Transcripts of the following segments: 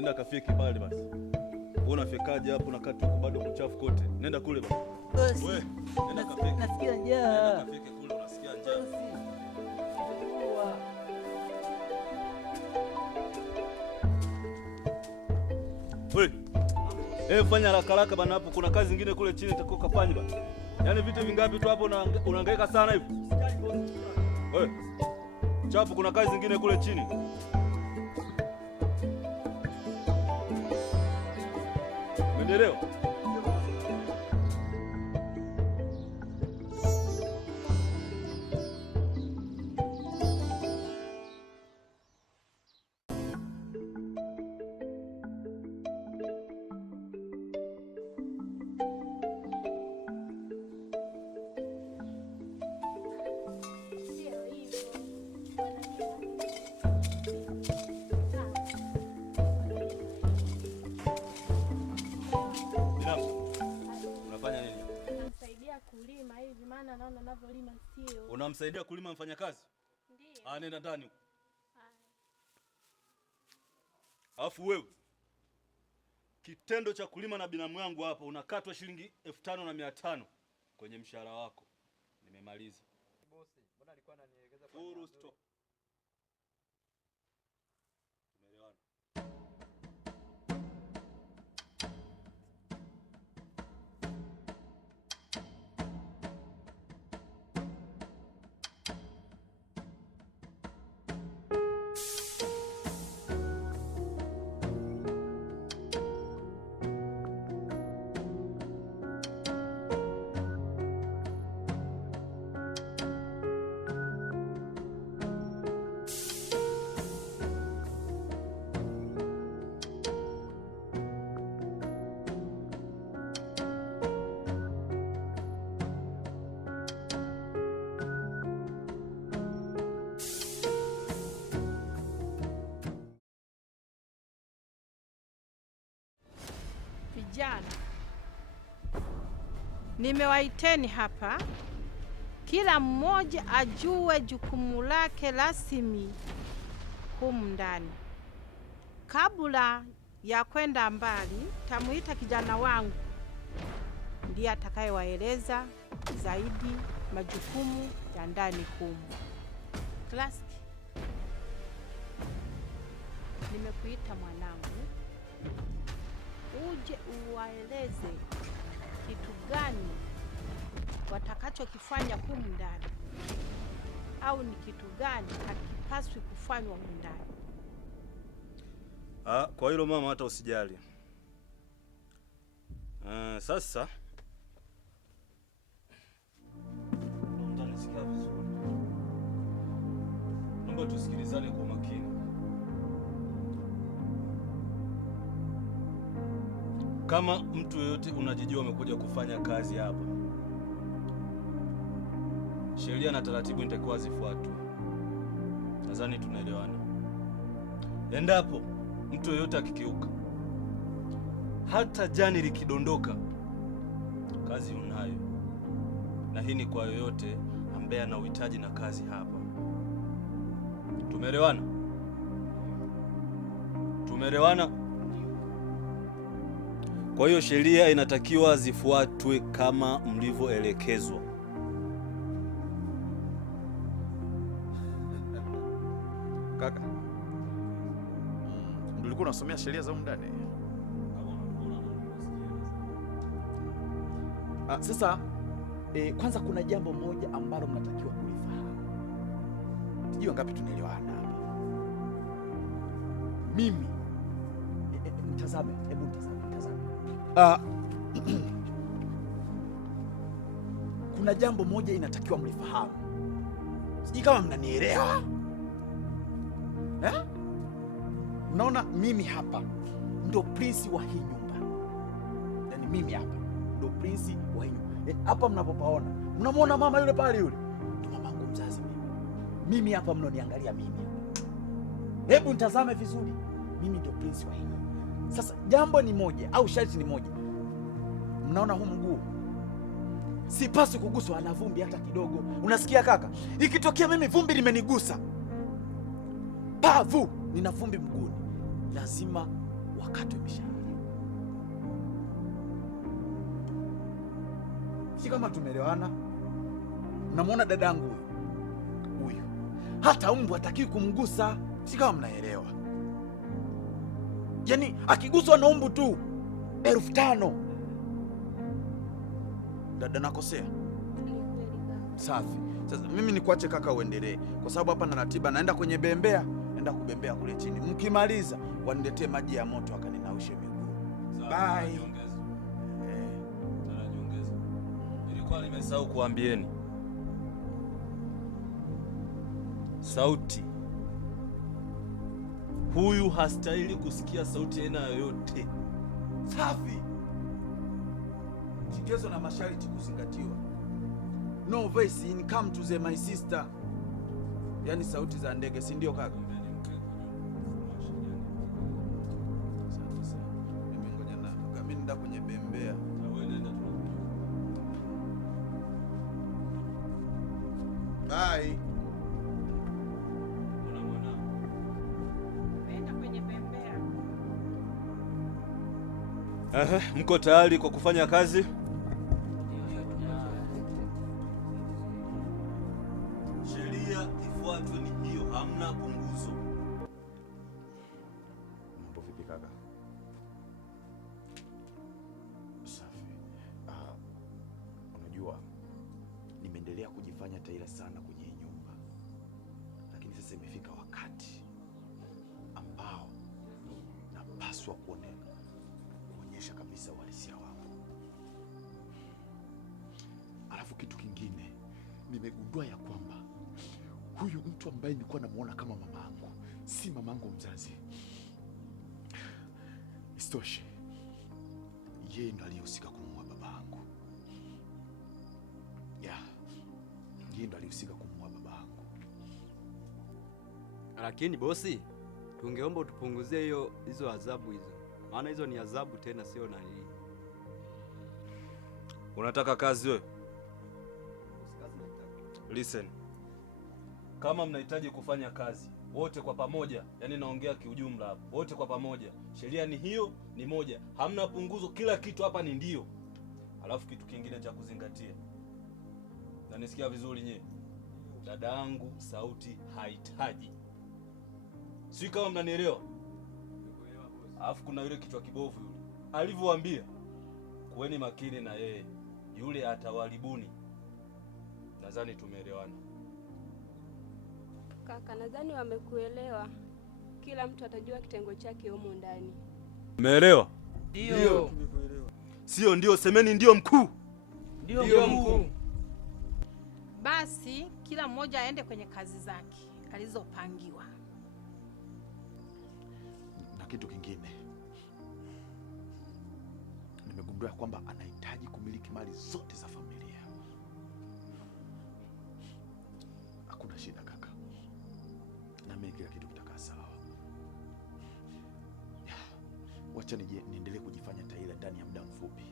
Nenda kafiki pale basi. Wewe unafikaje hapo unakaa tu bado kuchafu kote? Nenda kule basi. Wewe, nenda kafiki. Nasikia njaa. Nenda kafiki kule unasikia njaa. Wewe, fanya haraka haraka bana, hapo kuna kazi nyingine kule chini utakoka fanye bana. Yaani vitu vingapi tu hapo unahangaika sana hivi? Wewe. Chapu, kuna kazi nyingine kule chini. Umeelewa? Kulima hivi maana naona ninavyolima sio. Unamsaidia kulima mfanyakazi? Ndio. Nenda ndani huko. Alafu wewe kitendo cha kulima na binamu yangu hapa unakatwa shilingi 5,500 kwenye mshahara wako. Nimemaliza. Bosi, mbona alikuwa ananielekeza kwa full stop. Tumeelewana? Vijana, nimewaiteni hapa kila mmoja ajue jukumu lake rasmi humu ndani. Kabla ya kwenda mbali, tamuita kijana wangu ndiye atakayewaeleza zaidi majukumu ya ndani humu. Klasiki, nimekuita mwanangu uje uwaeleze kitu gani watakachokifanya humu ndani, au ni kitu gani hakipaswi kufanywa humu ndani. Kwa hilo mama hata usijali. Sasa nisikia vizuri. Naomba tusikilizane kwa makini. Kama mtu yeyote unajijua umekuja kufanya kazi hapa, sheria na taratibu nitakuwa zifuatwe. Nadhani tunaelewana. Endapo mtu yeyote akikiuka, hata jani likidondoka, kazi unayo. Na hii ni kwa yoyote ambaye ana uhitaji na kazi hapa. Tumeelewana? Tumeelewana? Kwa hiyo sheria inatakiwa zifuatwe kama mlivyoelekezwa. Kaka, ndio ulikuwa unasomea sheria za humu ndani? Sasa kwanza kuna jambo moja ambalo mnatakiwa kulifahamu. Sijui ngapi tunaelewana hapa. Mimi mtazame, hebu mtazame. Kuna jambo moja inatakiwa mlifahamu. Sijui kama mnanielewa. Unaona mimi hapa ndo prinsi wa hii nyumba. Yaani mimi hapa ndo prinsi wa hii nyumba. Hapa mnapopaona, mnamwona mama yule pale yule? Ndo mamangu mzazi mimi. Mimi hapa mnoniangalia mimi. Hebu nitazame vizuri. Mimi ndo prinsi wa hii nyumba. Sasa jambo ni moja au sharti ni moja. Mnaona huu mguu? Sipaswi kuguswa na vumbi hata kidogo. Unasikia kaka? Ikitokea mimi vumbi limenigusa, pavu, nina vumbi mguuni, lazima wakati mishahara. Si kama tumeelewana? Mnamwona dadangu huyu, hata umbu hatakiwi kumgusa. Si kama mnaelewa? Yaani akiguswa na umbu tu 5,000. Dada, nakosea? Safi. Sasa mimi nikuache kaka uendelee, kwa sababu hapa na ratiba, naenda kwenye bembea, naenda kubembea kule chini. Mkimaliza waniletee maji ya moto akaninaushe miguu. Bye. Nilikuwa nimesahau kuambieni, sauti huyu hastahili kusikia sauti aina yoyote. Safi. Kigezo na masharti kuzingatiwa. No voice in come to the my sister. Yaani sauti za ndege, si ndio kaka? Asante sana. Mimi ngoja na mimi nenda kwenye bembea. Bye. Nenda kwenye bembea. Mko tayari kwa kufanya kazi? Sheria ifuatwe, ni hiyo, hamna punguzo. Mambo vipi kaka? Safi. Unajua nimeendelea kujifanya taila sana kwenye hii nyumba, lakini sasa imefika wakati ambao napaswa kuonyesha kabisa uhalisia wangu. Alafu kitu kingine nimegundua ya kwamba huyu mtu ambaye nilikuwa namuona kama mamangu si mamangu mzazi. Isitoshe, yeye ndo aliyehusika kumuua babangu. Yeye ndo alihusika kumuua babangu. Lakini bosi, tungeomba utupunguzie hizo adhabu hizo. Maana hizo ni adhabu tena, sio nani. Unataka kazi wewe? Listen. Kama mnahitaji kufanya kazi wote kwa pamoja, yani naongea kiujumla hapo, wote kwa pamoja, sheria ni hiyo, ni moja, hamna punguzo, kila kitu hapa ni ndio. Alafu kitu kingine cha kuzingatia, na nisikia vizuri nye, dada yangu sauti haitaji, si kama mnanielewa? Alafu kuna yule kichwa kibovu yule, alivyowaambia kuweni makini na yeye, yule atawaribuni. Nadhani tumeelewana. Kaka, nadhani wamekuelewa. Kila mtu atajua kitengo chake humu ndani. Umeelewa? Ndio. Sio ndio, semeni ndio mkuu. Ndio mkuu. Basi kila mmoja aende kwenye kazi zake alizopangiwa. Na kitu kingine, nimegundua kwamba anahitaji kumiliki mali zote za familia. Hakuna shida kaka, na mimi kila kitu kitakaa sawa. Wacha niendelee kujifanya taila ndani ya muda mfupi,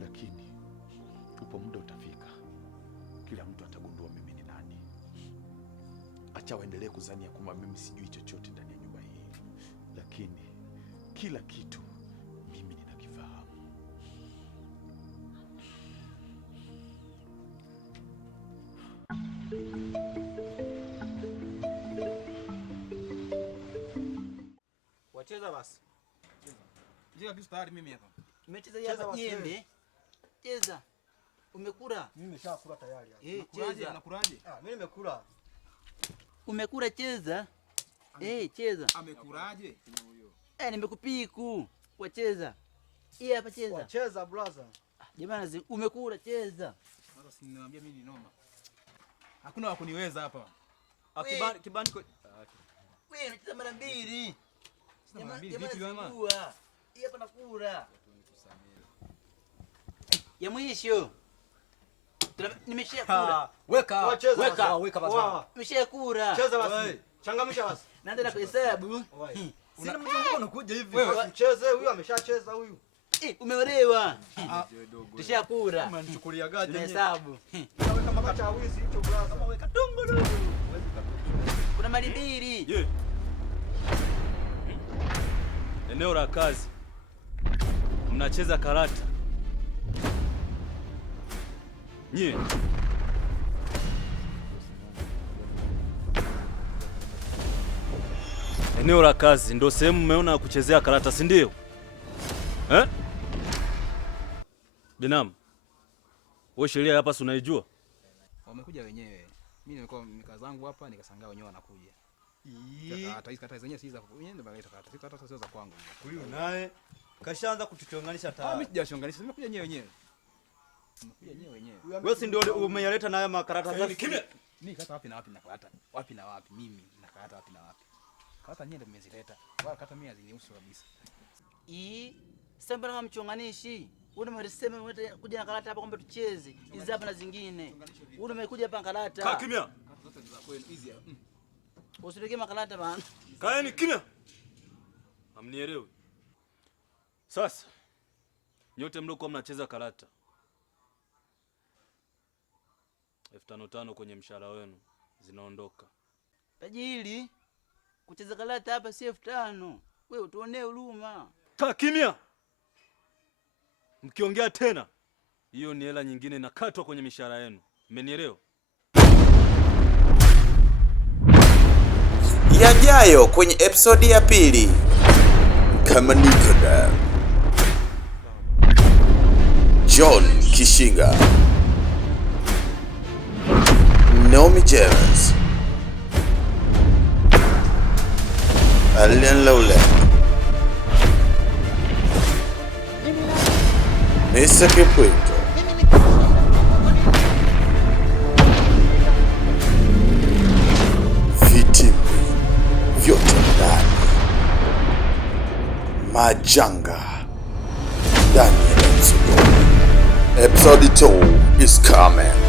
lakini upo muda utafika, kila mtu atagundua mimi ni nani. Acha waendelee kuzania kwamba mimi sijui chochote ndani ya nyumba hii, lakini kila kitu mimi ninakifahamu. Wacheza basi. Jika kitu tayari mimi hapa. Umecheza hapa jembe. Cheza. Umekula? Mimi nimeshakula tayari hapa. Cheza. Unakulaje? Mimi nimekula. Umekula, cheza. Cheza. Amekulaje? Nimekupiku. Wacheza. Hapa cheza. Wacheza brother. Jamani, umekula, cheza. Sasa sinaniambia mimi ni noma. Hakuna wa kuniweza hapa. Kibandi kwa wewe unacheza mara mbili. Jamani, vipi mama? Hapa nakula. Ya mwisho. Nimeshakula. Weka. Weka basi. Nimeshakula. Cheza basi. Changamsha basi. Naenda kuhesabu. Sina mzunguko unakuja hivi. Wewe mcheze, huyu ameshacheza huyu. Umeolewa. Tushakula. Umenichukulia gaje? Tumehesabu. Weka mpaka cha wizi hicho brother. Kama weka tongo. Kuna mali mbili. eneo la kazi mnacheza karata nyie. Eneo la kazi ndo sehemu mmeona ya kuchezea karata, si ndio? Binamu, wewe sheria hapa si unaijua? Wamekuja wenyewe. Mimi nimekuwa mika zangu hapa nikasangaa wenyewe wanakuja. Kata zenyewe si za wenyewe ndio baleta kata. Si kata sio za kwangu. Huyu naye kashaanza kutuchonganisha taa. Mimi sijachonganisha. Nimekuja wenyewe. Nimekuja wenyewe. Wewe si ndio umeyaleta nayo makarata sasa? Kimya. Mimi kata wapi na wapi na karata? Wapi na wapi? Mimi na karata wapi na wapi? Karata nyewe ndio mmezileta. Wala kata mimi hazinihusu kabisa. Sasa mbona mchonganishi? Wewe umesema kuja na karata hapa kwamba tucheze. Hizi hapa na zingine. Wewe umekuja hapa karata. Kaa kimya. Zote za kwenu hizi. Usiregee makarata bana. Kaeni kimya. Hamnielewi. Sasa nyote mliokuwa mnacheza karata 5,500 kwenye mshahara wenu zinaondoka. Tajiri, kucheza karata hapa si 5,000. Wewe utuonee huruma. Kaa kimya. Mkiongea tena, hiyo ni hela nyingine inakatwa kwenye mishahara yenu. Mmenielewa? Yajayo kwenye episodi ya pili. Kama Nikodem, John Kishinga, Naomi James, Allen Lowland, Mr. Kipwito, vitimbi vyote ndani, majanga ndani ya episode 2 is coming.